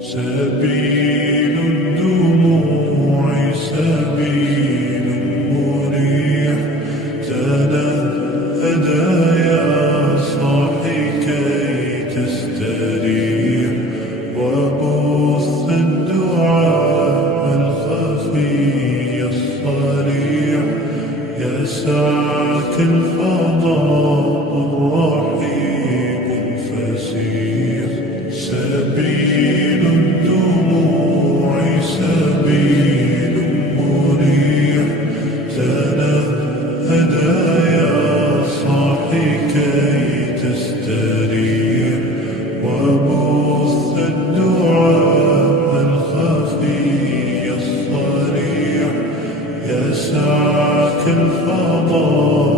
سبيل الدموع سبيل مريح، تنهدى يا صاحي كي تستريح، وبث الدعاء الخفي الصريح، يسعك الفضاء الرحيب الفسيح. سبيل الدموع سبيل مريح، تنهدى يا صاحي كي تستريح، وبث الدعاء الخفي الصريح، يسعك الفضاء